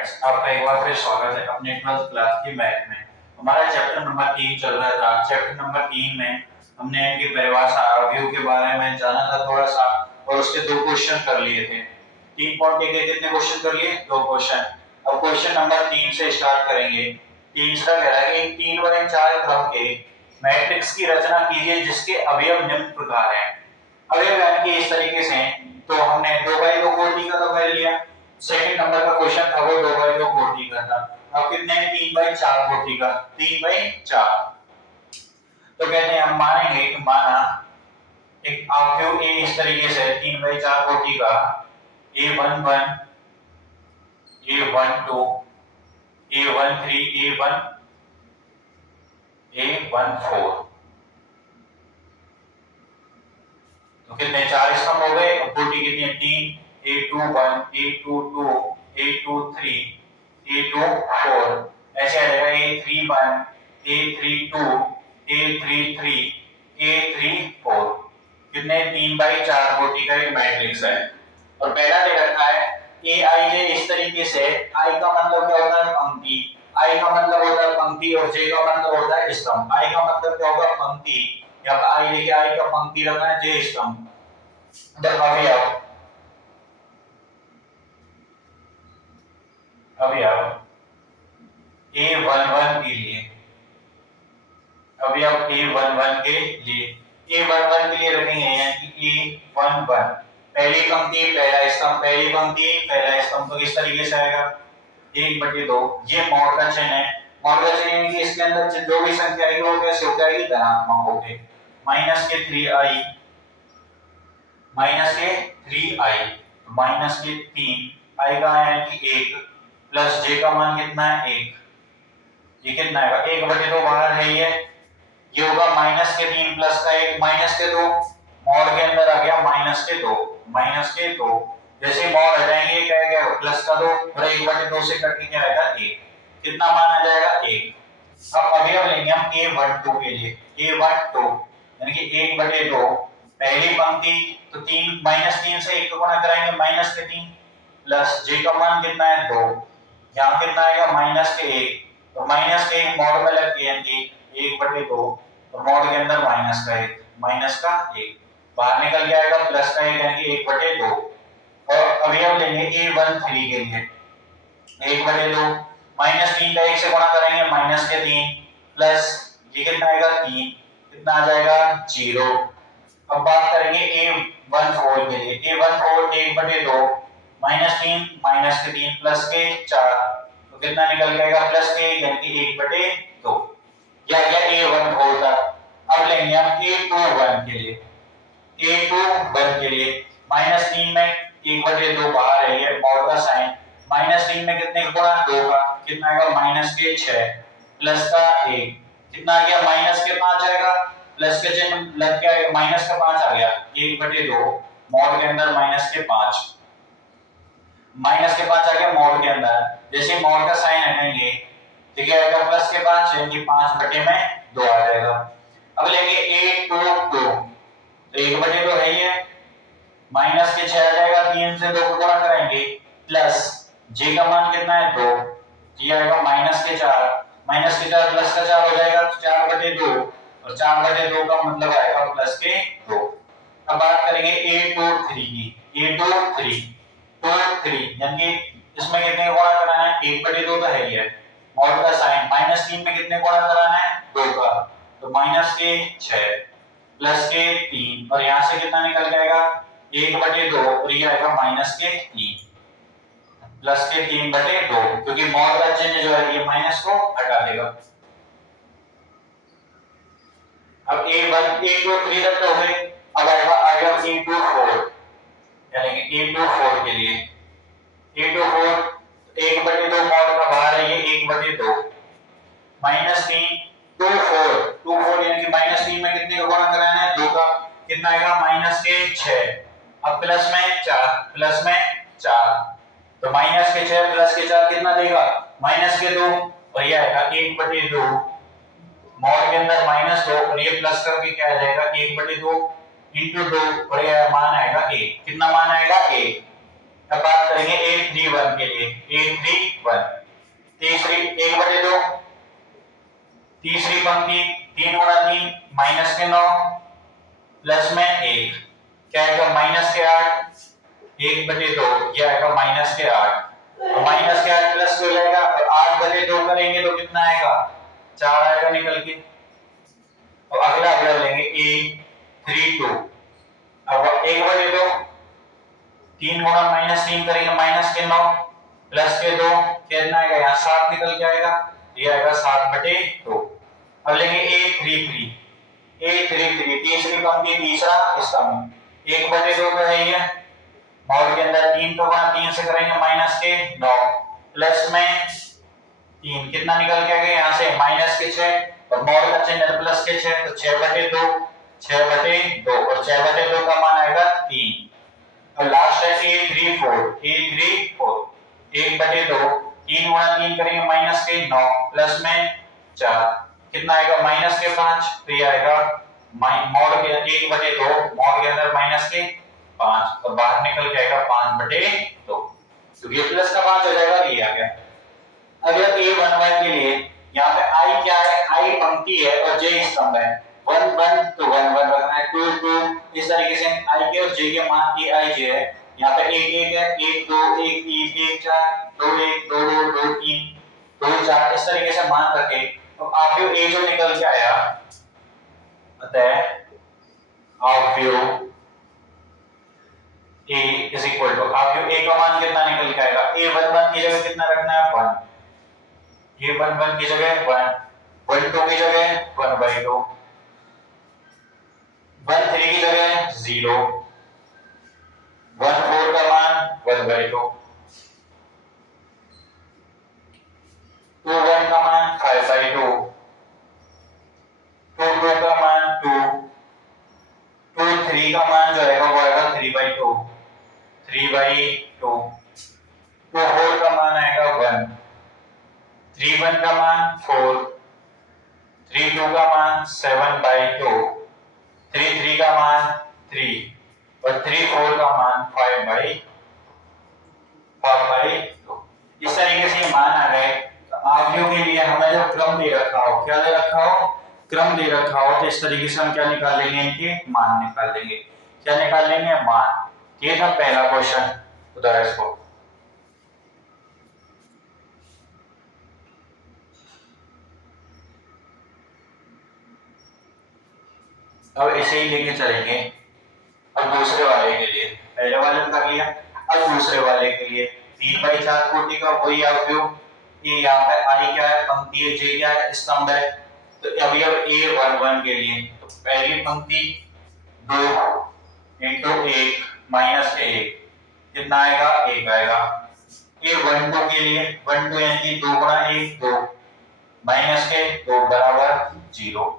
Friends, आपका एक बार फिर स्वागत है अपने 12th क्लास की मैथ में। हमारा चैप्टर नंबर 3 चल रहा था। चैप्टर नंबर 3 में हमने इनकी परिभाषा व्यू के बारे में जाना था थोड़ा सा, और उसके दो क्वेश्चन कर लिए थे। 3 पॉइंट के कितने क्वेश्चन कर लिए? दो क्वेश्चन। अब क्वेश्चन नंबर 3 से स्टार्ट करेंगे। 3 का कह रहा है कि 3/4 क्रम के मैट्रिक्स की रचना कीजिए जिसके अवयव निम्न प्रकार हैं। अवयव यानी इस तरीके से, तो हमने 2/2 कोटि का तो कर लिया। सेकंड नंबर का क्वेश्चन था वो 2/2 कोटि का था। अब कितने? 3/4 कोटि का। 3/4। तो कहते हैं हम मानेंगे कि माना एक आव्यूह ए इस तरीके से 3/4 कोटि का A11 A12 A13 A14। तो कितने? 4 स्तंभ हो गए। कोटि कितनी है? 3। A21 A22 A23 A24 ऐसे आ जाएगा। A31 A32 A33 A34। कितने? 3/4 कोटि का एक मैट्रिक्स है। और पहला दे रखा है Aij इस तरीके से। I का मतलब क्या होता है? पंक्ति। I का मतलब होता है पंक्ति और J का मतलब होता है स्तंभ। I का मतलब क्या होगा? पंक्ति। या I देखिए, I का पंक्ति रखना है, J स्तंभ। अवयव A11 के लिए, अवयव A11 के लिए, A11 के लिए रखेंगे यानी कि A11 पहली पंक्ति पहला स्तंभ, पहली पंक्ति पहला स्तंभ। तो इस तरीके से आएगा 1/2। ये मॉड का चिन्ह है। मॉड का चिन्ह यानी कि इसके अंदर जो भी संख्या आएगी वो कैसे हो जाएगी? धनात्मक होगी। माइनस के 3i, माइनस के 3i, माइनस के 3 आएगा यानी कि 1, प्लस j का मान कितना है? 1। ये कितना आएगा? 1/2 बाहर है ये होगा माइनस के 3 प्लस का 1 माइनस के 2। मॉड के अंदर आ गया माइनस के 2, माइनस के 2। जैसे मॉड हटाएंगे क्या आएगा? प्लस का 2 और 1/2 से कट के क्या आएगा? 1। कितना मान आ जाएगा? 1। अब अवयव लेंगे हम A12 के लिए। A12 यानी कि 1/2 पहली पंक्ति, तो 3 -3 से 1 को गुणा कराएंगे माइनस के 3, प्लस j का मान कितना है? 2। यहाँ कितना आएगा? माइनस के 1। तो माइनस के 1 मॉड में लग के यानी 1/2 और मॉड के अंदर माइनस का 1, माइनस का 1 बाहर निकल के आएगा प्लस का 1 यानी 1/2। और अवयव लेंगे A13 के लिए। 1/2 -3 का 1 से गुणा करेंगे माइनस के 3, प्लस ये कितना आएगा? 3। कितना आ जाएगा? 0। अब बात करेंगे A14 के लिए। A14 1/2 -3 माइनस के 3 प्लस के 4, तो कितना निकल के आएगा? प्लस के 1 यानी कि 1/2। या A14 तक। अब लेंगे हम A21 के लिए। A21 के लिए -3 में 1/2 बाहर है, ये मॉड का साइन। -3 में कितने का गुणा? 2 का। कितना आएगा? माइनस के 6 प्लस का 1। कितना आ गया? माइनस के 5 आएगा। प्लस के चिन्ह लग के आएगा, माइनस का 5 आ गया। 1/2 मॉड के अंदर माइनस के 5, माइनस के 5 आ गया मॉड के अंदर। जैसे मॉड का साइन हटाएंगे तो क्या आएगा? प्लस के 5 यानी कि 5/2 आ जाएगा। अब लेंगे A22, तो 1/2 है ये, माइनस के 6 आ जाएगा। 3 से 2 को गुणा कराएंगे, प्लस j का मान कितना है? 2। ये आएगा माइनस के 4, माइनस के 4 प्लस का 4 हो जाएगा 4/2 और 4/2 का मतलब आएगा प्लस के 2। अब बात करेंगे A23 की। A23 यानी इसमें कितने का गुणा कराना है? 1/2 तो है ही है। मॉड का साइन -3 में कितने गुणा कराना है? 2 का। तो माइनस के 6 प्लस के 3 और यहां से कितना निकल जाएगा? 1/2 और ये आएगा माइनस के 3 प्लस के 3/2, क्योंकि मॉड का चिन्ह जो है ये माइनस को हटा देगा। अब A1 A23 तक तो हो गए। अब आएगा A24 यानी कि A24 के लिए। A24 1/2 मॉड का बाहर है, ये 1/2 -3 24 यानी कि -3 में कितने का गुणा कराना है? 2 का। कितना आएगा? माइनस के 6। अब प्लस में 4, प्लस में 4, तो माइनस के 6 प्लस के 4 कितना देगा? माइनस के 2 और ये आएगा 1/2 मॉड के अंदर -2 और ये प्लस करके क्या आ जाएगा? 1/2 × 2 और ये मान आएगा 1। कितना मान आएगा? 1। अब बात करेंगे A31 के लिए। A31 तीसरी 1/2, तीसरी पंक्ति 3 गुणा 3 माइनस के 9 प्लस में 1 क्या आएगा माइनस के 8, 1/2 ये आएगा माइनस के 8, माइनस के 8 प्लस हो जाएगा और 8/2 करेंगे तो कितना आएगा 4 आएगा निकल के। और अगला अगला लेंगे A32, अब 1/2 3 गुणा माइनस 3 करेंगे माइनस के 9 प्लस के 2 कितना आएगा यहाँ 7 निकल के आएगा, ये आएगा 7/2। अब लेंगे A33 तीसरी पंक्ति तीसरा इसका 1/2 का है ये, मॉड के अंदर 3 को गुणा 3 से करेंगे माइनस के 9 प्लस में 3 कितना निकल के आएगा यहाँ से माइनस के 6 और मॉड का चिन्ह प्लस के 6 तो 6/2 और 6/2 का मान आएगा 3। और लास्ट है A34 1/2 3 गुणा 3 करेंगे माइनस के 9 प्लस में 4 कितना आएगा माइनस के 5 तो ये आएगा मॉड के 1/2 मॉड के अंदर माइनस के 5 और बाहर निकल के आएगा 5/2 तो ये प्लस का 5 हो जाएगा, ये आ गया। अगर A11 के लिए यहाँ पे I क्या है, I पंक्ति है और J स्तंभ है, 1 1 तो 1 1 रखना है, 2 2 इस तरीके से I के और J के मान की I J है, यहाँ पे 1 1 है, 1 2 1 3 1 4 2 1 2 2 2 3 2 4 इस तरीके से मान रखे तो आप A जो निकल के आया अतः आव्यूह A इज इक्वल टू आव्यूह A का मान कितना निकल के आएगा, A11 की जगह कितना रखना है 1, A11 की जगह 1, 12 की जगह 1/2, 13 की जगह 0, 14 का मान 1/2, 21 का मान 5/2, 22 का मान 2, 23 का मान जो है वो आएगा 3/2, 24 का मान आएगा 1, 31 का मान 4, 32 का मान 7/2, 33 का मान 3 और 34 का मान 5/2। इस तरीके से मान आ गए। तो आव्यूह के लिए हमें जो क्रम दे रखा हो, क्या दे रखा हो, क्रम दे रखा हो, तो इस तरीके से हम क्या निकाल लेंगे, इनके मान निकाल लेंगे। क्या निकाल लेंगे, मान। ये था पहला क्वेश्चन उदाहरण को। अब इसे ही लेके चलेंगे अब दूसरे वाले के लिए। पहले वाले का लिया, अब दूसरे वाले के लिए 3/4 कोटि का वही आव्यूह। ये यहाँ पे I क्या है, पंक्ति है, J क्या है, स्तंभ है। तो अभी अब A11 के लिए तो पहली पंक्ति 2 × 1 माइनस 1 कितना आएगा, 1 आएगा। A12 के लिए 1 2 यानी 2 गुणा 1 2 माइनस के 2 बराबर 0।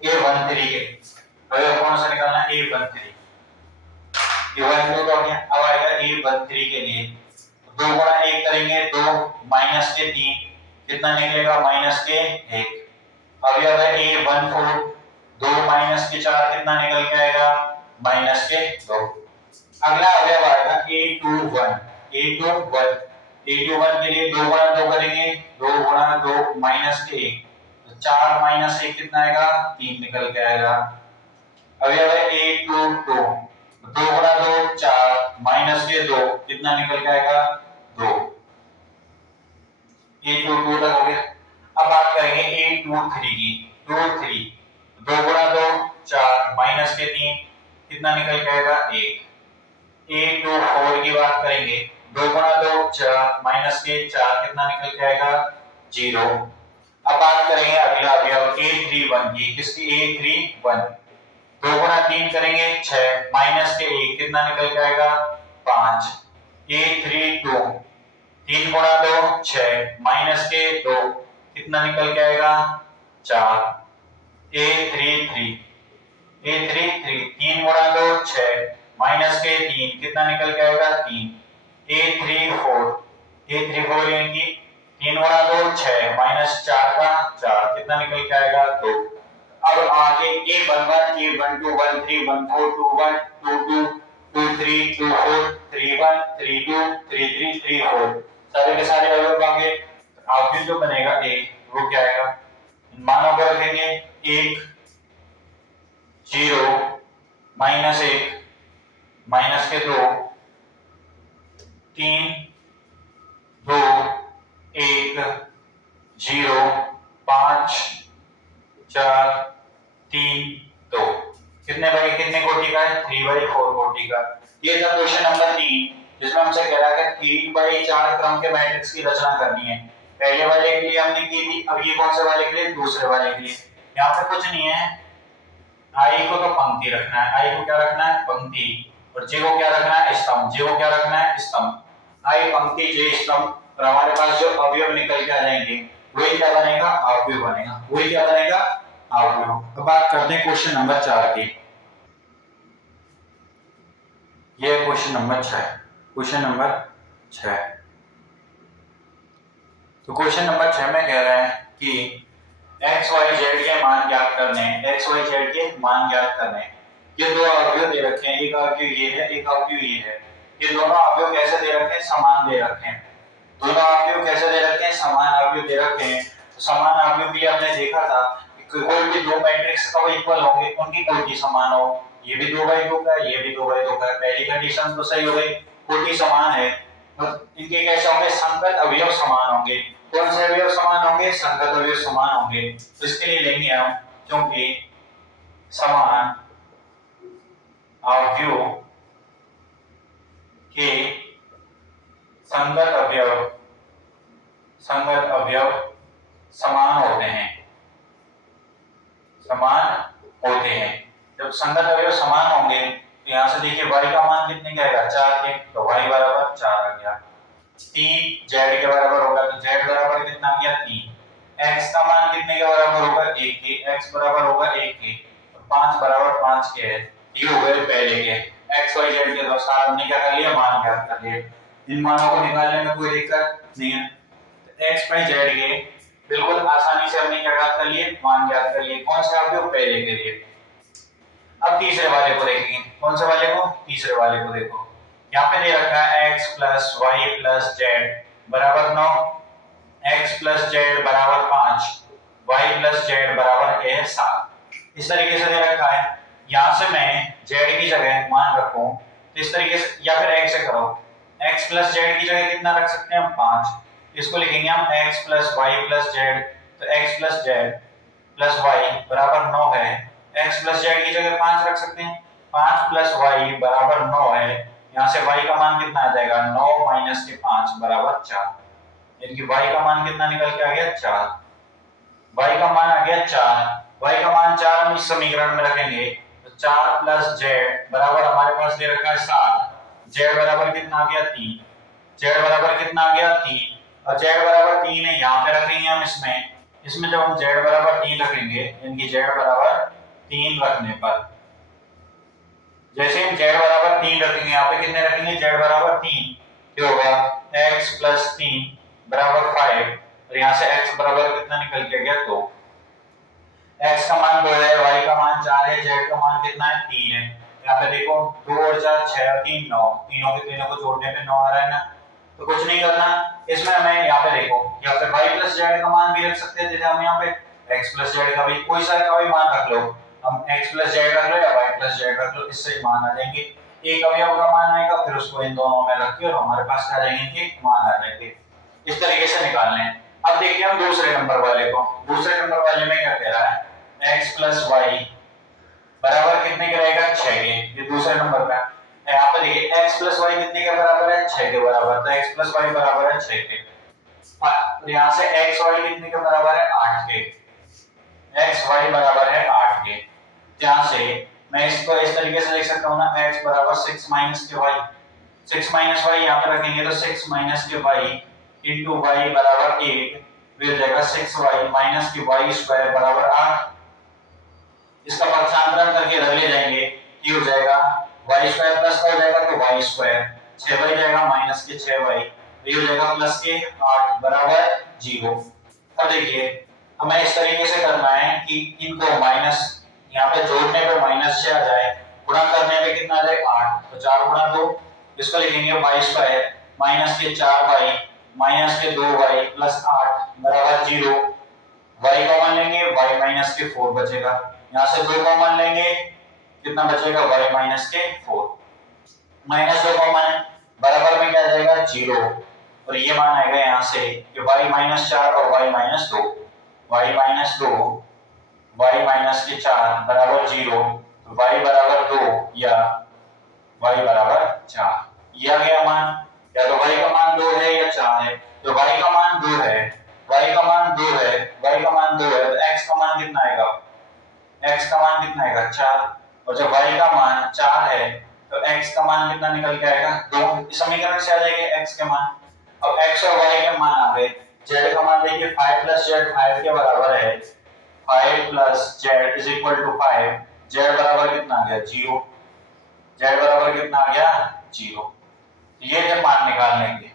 A13 के अगर कौन सा निकालना है, A13 A12 का क्या, अब आएगा A13 के लिए 2 गुणा 1 करेंगे 2 माइनस के 3 कितना निकलेगा, माइनस के 1। अब यह है A14 2 माइनस के 4 कितना निकल के आएगा, माइनस के 2। अगला अवयव आएगा A21 के लिए 2 गुणा 2 करेंगे 2 गुणा 2 माइनस के 1 तो 4 माइनस 1 कितना आएगा, 3 निकल के आएगा। अवयव है A22 2 गुणा 2 4 माइनस के 2 कितना निकल के आएगा, 2। A22 तक हो गया। अब बात करेंगे A23 की। 2 गुणा 2 4 माइनस के 3 कितना निकल के आएगा, 1। A24 की बात करेंगे 2 गुणा 2 4 माइनस के 4 कितना निकल के आएगा, 0। अब बात करेंगे अगला अवयव A31 की। किसकी, A31 2 गुणा 3 करेंगे 6 माइनस के 1 कितना निकल के आएगा, 5। A32 3 गुणा 2 6 माइनस के 2 कितना निकल के आएगा, 4। A33 3 गुणा 2 6 माइनस के 3 कितना निकल के आएगा, 3। A34 यानी 3 गुणा 2 6 माइनस 4 का 4 कितना निकल के आएगा, 2। अब आगे A11 A12 13 14 21 22 2 3 2 4 3 1 3 2 3 3 3 4 सारे के सारे अवयव आ गए। आखिर जो बनेगा a वो क्या आएगा, मानों को रखेंगे 1 0 -1 माइनस के 2 3 2 1 0 5 4 3 2 कितने बाई कितने कोटि का है, 3/4 कोटि का। ये था क्वेश्चन नंबर 3 जिसमें हमसे कह रहा है कि 3/4 क्रम के मैट्रिक्स की रचना करनी है। पहले वाले के लिए हमने की थी, अब ये कौन से वाले के लिए, दूसरे वाले के लिए। यहाँ पे कुछ नहीं है, आई को तो पंक्ति रखना है, आई को क्या रखना है, पंक्ति, और जे को क्या रखना है, स्तंभ, जे को क्या रखना है, स्तंभ। आई पंक्ति जे स्तंभ, और हमारे पास जो अवयव निकल के आ जाएंगे वही क्या बनेगा, अवयव बनेगा, वही क्या बनेगा, अवयव। अब बात करते हैं क्वेश्चन नंबर 4 की। ये क्वेश्चन नंबर 6, क्वेश्चन नंबर 6। तो क्वेश्चन नंबर 6 में कह रहे हैं कि x y z के मान ज्ञात करने हैं, x y z के मान ज्ञात करने हैं। ये दो अवयव दे रखे हैं, एक अवयव ये है, एक अवयव ये है। ये दोनों अवयव कैसे दे रखे हैं, समान दे रखे हैं। दोनों अवयव कैसे दे रखे हैं, समान अवयव दे रखे हैं। तो समान अवयव भी हमने देखा था कि कोई भी दो मैट्रिक्स का इक्वल होंगे, उनकी कोटि समान हो। ये भी 2/2 का है, ये भी 2/2 का है। पहली कंडीशन तो सही हो गई, कोटि समान है। इनके कैसे होंगे, संगत अवयव समान होंगे। कौन से अवयव समान होंगे, संगत अवयव समान होंगे। तो इसके लिए लेंगे हम, क्योंकि समान अवयव के संगत अवयव समान होते हैं, समान होते हैं। जब संगत अवयव समान होंगे तो यहां से देखिए y का मान कितने का आएगा, 4 के, तो y बराबर 4 आ गया। 3 z के बराबर होगा, तो z बराबर कितना आ गया, 3। x का मान कितने के बराबर होगा, 1 के, x बराबर होगा 1 के, और 5 बराबर 5 के है। ये हो गए पहले के x y z के। दोस्तों हमने क्या कर लिया, मान ज्ञात कर लिए। इन मानों को निकालने में कोई दिक्कत नहीं है। तो x y z के बिल्कुल आसानी से हमने क्या ज्ञात कर लिए, मान ज्ञात कर लिए। कौन सा अवयव, पहले के लिए। अब तीसरे वाले को देखेंगे, कौन से वाले को, तीसरे वाले को देखो। यहाँ पे दे रखा है x + y + z बराबर 9, x + z बराबर 5, y + z बराबर 7। इस तरीके से दे रखा है। यहाँ से मैं z की जगह मान रखूं तो इस तरीके से, या फिर x से करो, x + z की जगह कितना रख सकते हैं हम, 5। इसको लिखेंगे हम x + y + z, तो x + z + y बराबर 9 है। x + z की जगह 5 रख सकते हैं, 5 + y बराबर 9 है। यहाँ से y का मान कितना आ जाएगा, 9 - 5 बराबर 4। यानी कि y का मान कितना निकल के आ गया, 4। y का मान आ गया 4। y का मान 4 हम इस समीकरण में रखेंगे तो 4 + z बराबर हमारे पास दे रखा है 7। z बराबर कितना आ गया, 3। z बराबर कितना आ गया, 3। और z बराबर 3 है, यहाँ पे रखेंगे हम इसमें जब हम z बराबर 3 रखेंगे, यानी कि z बराबर 3 रखने पर, जैसे हम z बराबर 3 रखेंगे, यहाँ पे कितने रखेंगे, z बराबर 3, क्या होगा, x + 3 बराबर 5, और यहाँ से x बराबर कितना निकल के गया, 2। x का मान 2 है, y का मान 4 है, z का मान कितना है, 3 है। यहाँ पे देखो 2 और 4 6 और 3 9, तीनों के तीनों को जोड़ने पे 9 आ रहा है ना। तो कुछ नहीं करना इसमें, हमें यहाँ पे देखो, या फिर y + z का मान भी रख सकते हैं। जैसे हम यहाँ पे x + z का भी कोई सा का भी मान रख लो, हम x + z रख लो या y + z रख लो, इससे मान आ जाएंगे। एक अवयव का मान आएगा, फिर उसको इन दोनों में रख के और हमारे पास क्या आ जाएंगे, कि मान आ जाएंगे। इस तरीके से निकालने हैं। अब देखिए हम दूसरे नंबर वाले को, दूसरे नंबर वाले में क्या कह रहा है, x + y बराबर कितने के रहेगा, 6 के। ये दूसरे नंबर का है। यहाँ पे देखिए x + y कितने के बराबर है, 6 के बराबर। तो x + y बराबर है 6 के। और यहाँ से x y कितने के बराबर है, 8 के। x y बराबर है 8 के। यहाँ से मैं इसको इस तरीके से लिख सकता हूँ ना, x बराबर 6 - के y। 6 - y यहाँ पे रखेंगे तो 6 - के y इंटू y बराबर 8, फिर जाएगा 6y - के y स्क्वायर बराबर 8। इसका पक्षांतरण करके रख ले जाएंगे, ये हो जाएगा y स्क्वायर प्लस का हो जाएगा तो y स्क्वायर, 6y जाएगा माइनस के 6y, ये हो जाएगा प्लस के 8 बराबर 0। अब देखिए हमें इस तरीके से करना है कि इनको माइनस, यहाँ पे जोड़ने पे -6 आ जाए, गुणा करने पे कितना आ जाएगा 8, तो 4 गुणा 2, इसको लिखेंगे y स्क्वायर माइनस के 4y माइनस के 2y प्लस 8 बराबर 0। y कॉमन लेंगे y माइनस के 4 बचेगा, यहाँ से 2 कॉमन लेंगे कितना बचेगा y माइनस के 4, माइनस 2 कॉमन है बराबर में क्या आ जाएगा 0, और ये मान आएगा यहाँ से कि y माइनस 4 और y minus 2, y minus 2 y minus के 4 बराबर 0, तो y बराबर 2 या y बराबर 4, ये आ गया मान। या तो y का मान 2 है या 4 है, तो y का मान 2 है, y का मान 2 है, y का मान 2 है, तो x का मान कितना आएगा, x का मान कितना आएगा 4, और जब y का मान 4 है तो x का मान कितना निकल के आएगा 2, इस समीकरण से आ जाएंगे x के मान। अब x और y के मान आ गए, z का मान देखिए 5 + z 5 के बराबर है, 5 + z is equal to 5, z बराबर कितना आ गया 0, z बराबर कितना आ गया 0, ये जब मान निकालने के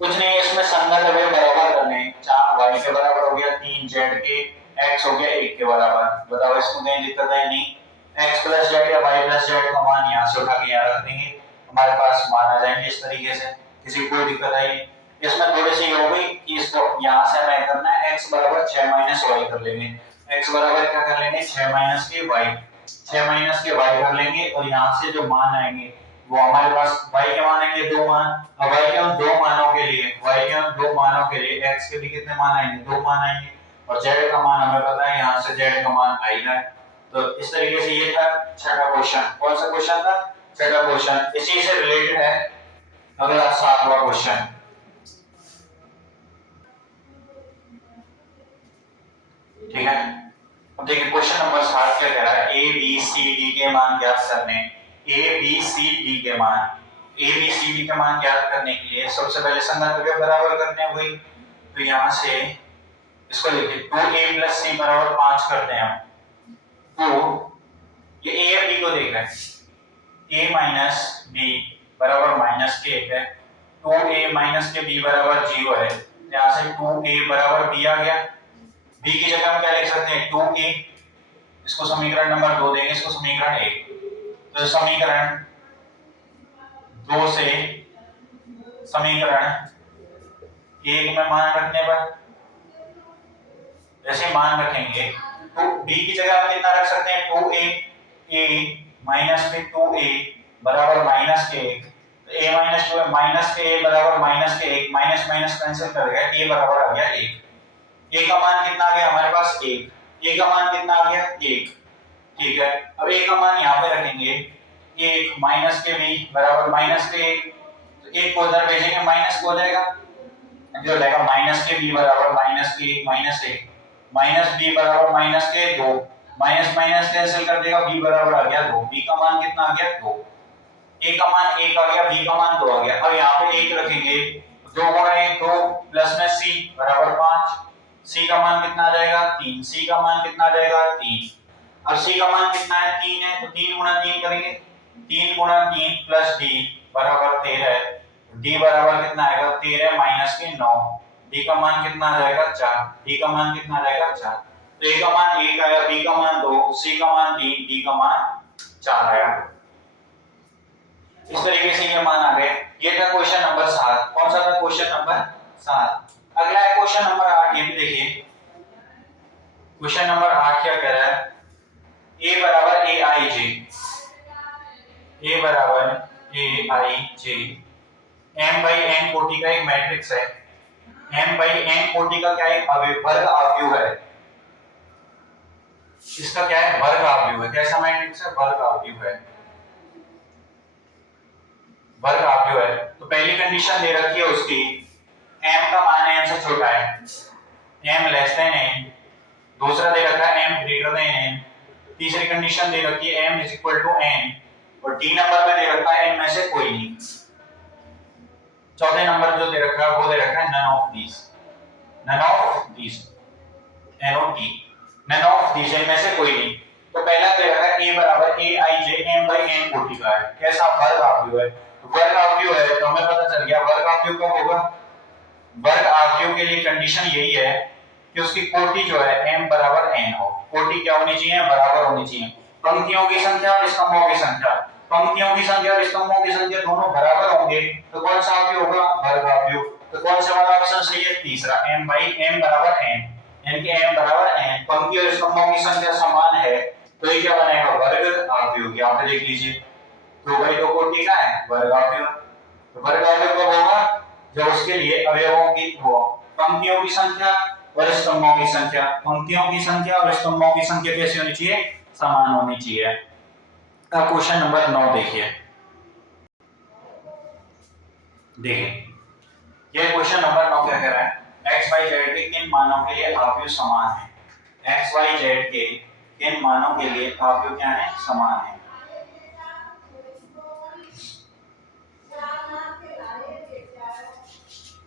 कुछ नहीं है इसमें संगत अवयव बराबर करने, 4 y के बराबर हो गया 3 z के, x हो गया 1 के बराबर, बताओ इसमें कहीं दिक्कत है नहीं, x + z या y + z का मान यहाँ से उठा के यहाँ रख देंगे, हमारे पास मान आ जाएंगे इस तरीके से, किसी को कोई दिक्कत है नहीं। इसमें थोड़ी सी हो गई कि इसको यहाँ से हमें करना है x बराबर 6 - y कर लेंगे, x बराबर क्या कर लेंगे 6 - के y, 6 - के y कर लेंगे, और यहाँ से जो मान आएंगे वो हमारे पास y के मान आएंगे 2 मान, अब y के उन 2 मानों के लिए, y के उन 2 मानों के लिए x के भी कितने मान आएंगे 2 मान आएंगे, और z का मान हमें पता है यहाँ से z का मान आएगा। तो इस तरीके से ये था छठा क्वेश्चन। कौन सा क्वेश्चन था, छठा क्वेश्चन। इसी से रिलेटेड है अगला 7वां क्वेश्चन। ठीक है, अब देखिए क्वेश्चन नंबर 7 क्या कह रहा है, a b c d के मान ज्ञात करने, a b c d के मान, a b c d के मान ज्ञात करने के लिए सबसे पहले संगत अवयव बराबर करने हुए, तो यहाँ से इसको लिखिए 2a + c बराबर 5 करते हैं हम, तो ये a और b को देख रहे हैं, a - b बराबर -1 है, 2a - के b बराबर 0 है, यहाँ से 2a बराबर b आ गया, b की जगह हम क्या लिख सकते हैं 2a, इसको समीकरण नंबर 2 देंगे, इसको समीकरण 1, तो समीकरण 2 से समीकरण 1 में मान रखने पर जैसे मान रखेंगे तो b की जगह हम कितना रख सकते हैं 2a, a माइनस में 2a बराबर -1, तो a - 2 माइनस के a बराबर -1, माइनस माइनस कैंसिल कर गया, a बराबर आ गया 1, a का मान कितना आ गया हमारे पास 1, a का मान कितना आ गया 1, ठीक है। अब a का मान यहाँ पे रखेंगे 1 माइनस के b बराबर -1, तो 1 को उधर भेजेंगे माइनस को हो जाएगा, जो रहेगा माइनस के b बराबर -1 माइनस b बराबर -2, माइनस माइनस कैंसिल कर देगा, b बराबर आ गया 2, b का मान कितना आ गया 2, a का मान 1 आ गया, b का मान 2 आ गया। अब यहाँ पे 1 रखेंगे 2 गुणा 1 2 प्लस में c बराबर 5, c का मान कितना आ जाएगा 3, c का मान कितना आ जाएगा 3, अब c का मान कितना है 3 है, तो 3 गुणा 3 करेंगे, 3 गुणा 3 प्लस d बराबर 13, d बराबर कितना आएगा 13 माइनस के 9, d का मान कितना आ जाएगा 4, d का मान कितना आ जाएगा 4, तो a का मान 1 आया, b का मान 2, c का मान 3, d का मान 4 आया। इस तरीके से ये मान आ गए। ये था क्वेश्चन नंबर 7। कौन सा था क्वेश्चन नंबर 7। अगला है क्वेश्चन नंबर 8, ये भी देखिए क्वेश्चन नंबर 8 क्या कह रहा है, a बराबर aij, a बराबर aij m/n कोटि का एक मैट्रिक्स है, m/n कोटि का क्या है वर्ग अवयव है, इसका क्या है वर्ग अवयव है, कैसा मैट्रिक्स है वर्ग अवयव है, वर्ग अवयव है। तो पहली कंडीशन दे रखी है उसकी m का मान n से छोटा है, m लेस देन n, दूसरा दे रखा है m ग्रेटर देन n, तीसरी कंडीशन दे रखी है m is equal to n, और d नंबर में दे रखा है n में से कोई नहीं, चौथे नंबर जो दे रखा है वो दे रखा है none of these, none of these not none of these में से कोई नहीं। तो पहला दे रखा है a बराबर aij m/n कोटि का है, कैसा वर्ग अवयव है, वर्ग अवयव है तो हमें पता चल गया वर्ग अवयव कब होगा, वर्ग अवयव के लिए कंडीशन यही है कि उसकी कोटि जो है m बराबर n हो, कोटि क्या होनी चाहिए बराबर होनी चाहिए, पंक्तियों की संख्या और स्तंभों की संख्या, पंक्तियों की संख्या और स्तंभों की संख्या दोनों बराबर होंगे तो कौन सा अवयव होगा, वर्ग अवयव। तो कौन सा वाला ऑप्शन सही है, तीसरा, m बाई m बराबर n, यानी कि m बराबर n, पंक्ति और स्तंभों की संख्या समान है तो ये क्या बनेगा, वर्ग अवयव। यहाँ पे देख लीजिए 2/2 कोटि का है वर्ग अवयव। तो वर्ग अवयव कब होगा, जब उसके लिए अवयवों की वो पंक्तियों की संख्या और स्तंभों की संख्या, पंक्तियों की संख्या और स्तंभों की संख्या कैसी होनी चाहिए, समान होनी चाहिए। अब क्वेश्चन नंबर 9 देखिए, ये क्वेश्चन नंबर 9 क्या कह रहा है, x y z के किन मानों के लिए अवयव समान है, x y z के किन मानों के लिए अवयव क्या है, समान है।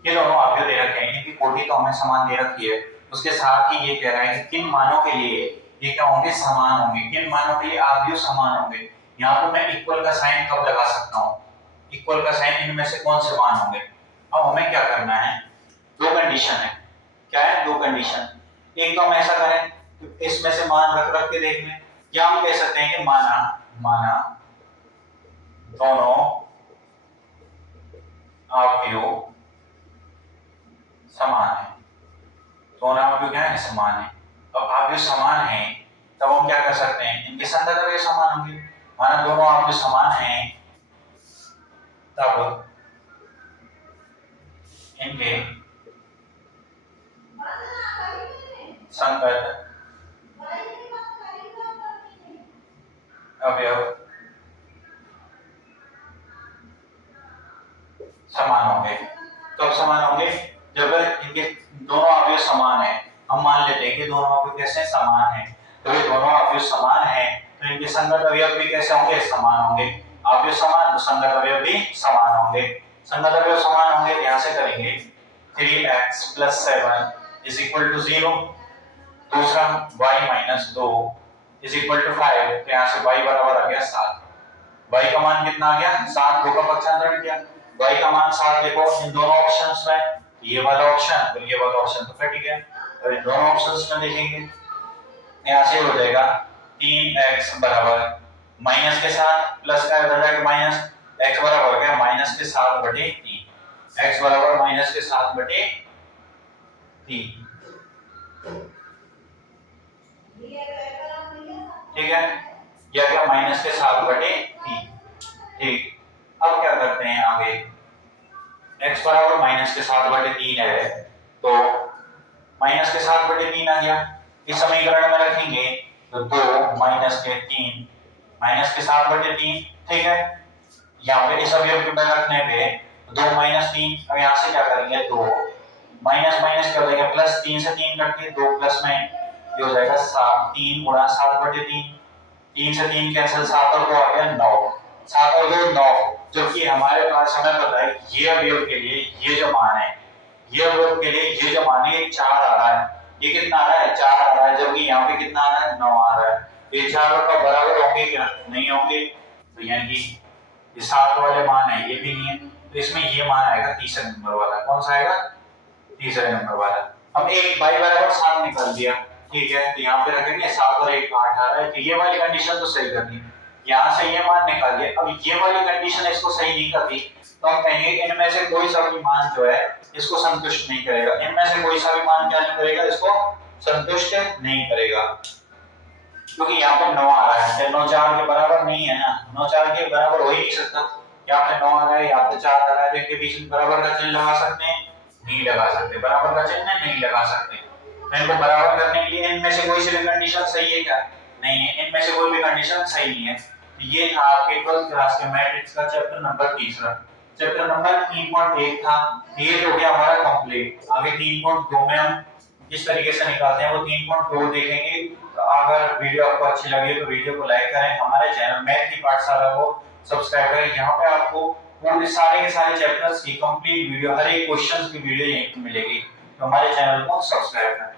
ये दोनों अवयव दे रखे हैं, इनकी कोटि तो हमें समान दे रखी है, उसके साथ ही ये कह रहा है कि किन मानों के लिए ये क्या होंगे, समान होंगे, किन मानों के लिए अवयव समान होंगे। यहाँ पर मैं इक्वल का साइन कब लगा सकता हूँ, इक्वल का साइन इनमें से कौन से मान होंगे। अब हमें क्या करना है, दो कंडीशन है, क्या है, दो कंडीशन। एक तो हम ऐसा करें कि इसमें से मान रख रख के देख लें, या हम कह सकते हैं कि माना दोनों अवयव समान है, दोनों अवयव क्या है, समान है। अब अवयव समान है तब हम क्या कर सकते हैं, इनके संगत अवयव समान होंगे। माना दोनों अवयव समान हैं तब इनके संगत अवयव समान होंगे। कब समान होंगे, जब इनके दोनों अवयव समान है। हम मान लेते हैं कि दोनों अवयव कैसे समान है, तो ये दोनों अवयव समान है तो इनके संगत अवयव भी कैसे होंगे, समान होंगे। अवयव समान तो संगत अवयव भी समान होंगे। संगत अवयव समान होंगे, यहां से करेंगे 3x + 7 = 0, दूसरा y - 2 = 5, तो यहां से y बराबर आ गया 7। y का मान कितना आ गया, 7, 2 का पक्षांतरण किया, y का मान 7। देखो इन दोनों ऑप्शंस में ये वाला ऑप्शन और ये वाला ऑप्शन तो कट गया, तो इन दोनों ऑप्शंस में देखेंगे यहां से हो जाएगा 3x बराबर माइनस के साथ प्लस का इधर जाके माइनस, x बराबर क्या, -7/3, x बराबर -7/3, ठीक है, यह क्या -7/3। ठीक, अब क्या करते हैं आगे, x बराबर -7/3 है तो -7/3 आ गया, इस समीकरण में रखेंगे तो 2 -3 -7/3, ठीक है। यहाँ पे इस अवयव के रखने पे 2 - 3, अब यहाँ से क्या करेंगे, 2 माइनस माइनस क्या हो जाएगा, प्लस, 3 से 3 कट के 2 प्लस में ये हो जाएगा 7, 3 × 7/3, 3 से 3 कैंसिल, 7 और 2 आ गया 9, 7 और 2 9। जबकि हमारे पास हमें पता है ये अवयव के लिए ये जो मान है, ये अवयव के लिए ये जो मान है ये 4 आ रहा है, ये कितना आ रहा है, 4 आ रहा है, जबकि यहाँ पे कितना आ रहा है, 9 आ रहा है। ये 4 और 9 बराबर होंगे क्या, नहीं होंगे, तो यानी कि ये 7 वाले मान है ये भी नहीं है, तो इसमें ये मान आएगा तीसरे नंबर वाला। कौन सा आएगा, तीसरे नंबर वाला। हम एक y बराबर 7 निकाल दिया, ठीक है, तो यहाँ पे रखेंगे 7 और 1 8 आ रहा है, तो ये वाली कंडीशन तो सही करनी, यहाँ से ये मान निकाल दिया। अब ये वाली कंडीशन इसको सही नहीं करती तो हम कहेंगे इनमें से कोई सा भी मान जो है इसको संतुष्ट नहीं करेगा, इनमें से कोई सा भी मान क्या नहीं करेगा, इसको संतुष्ट नहीं करेगा, क्योंकि यहाँ पे 9 आ रहा है, 9 4 के बराबर नहीं है ना, 9 4 के बराबर हो ही नहीं सकता। यहाँ पे 9 आ रहा है, यहाँ पे 4 आ रहा है, तो इनके बीच में बराबर का चिन्ह लगा सकते हैं, नहीं लगा सकते, बराबर का चिन्ह नहीं लगा सकते। तो इनको बराबर करने के लिए इनमें से कोई सी भी कंडीशन सही है क्या, नहीं है, इनमें से कोई भी कंडीशन सही नहीं है। तो ये था आपके 12th क्लास के मैट्रिक्स का चैप्टर नंबर 3। चैप्टर नंबर 3.1 था, ये हो गया हमारा कंप्लीट। आगे 3.2 में हम किस तरीके से निकालते हैं वो 3.2 देखेंगे। तो अगर वीडियो आपको अच्छी लगी तो वीडियो को लाइक करें, हमारे चैनल मैथ की पाठशाला को सब्सक्राइब करें। यहाँ पे आपको पूरे सारे के सारे चैप्टर्स की कंप्लीट वीडियो, हर एक क्वेश्चन की वीडियो यहीं पे मिलेगी, तो हमारे चैनल को सब्सक्राइब करें।